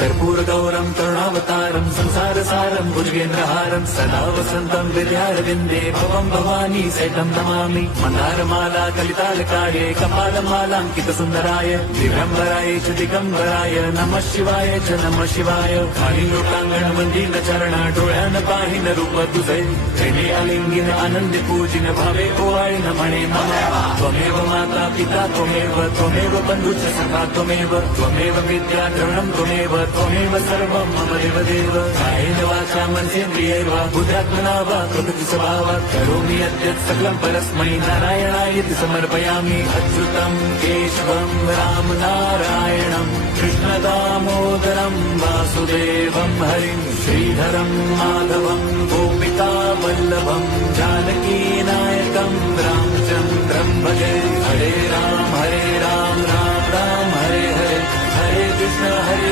कर्पूरगौरं करुणावतारं संसारसारं भुजगेन्द्रहारं सदा वसन्तं विद्यारविन्दे भवं भवानी सहितं नमामि मन्दारमाला कलितालकाये कपालमालाङ्कितसुन्दराय दिगम्बराय च दिगम्बराय नमः शिवाय च नमः शिवाय खाली लोकांगण मंदिर चरण डोळ्यान पाहिन रूप तुझे प्रेमे अलिंगिन आनंदी पूजिन भावे ओवाळीन म्हणे मम त्वमेव माता पिता त्वमेव बंधुश्च सखा त्वमेव विद्या द्रवणं त्वमेव सर्वं मम देवदेव कायेन वाचा मनसेन्द्रियैर्वा बुद्ध्यात्मना वा प्रकृति स्वभावात् करोमि यद्यत् सकलं परस्मै नारायणायति समर्पयामि अच्युतं केशवं राम नारायणं कृष्णदामोदरं वासुदेवं हरिं श्रीधरं माधवं गोपिका वल्लभं जानकीनायकं रामचन्द्रं भजे हरे राम राम राम हरे हरे हरे कृष्ण हरे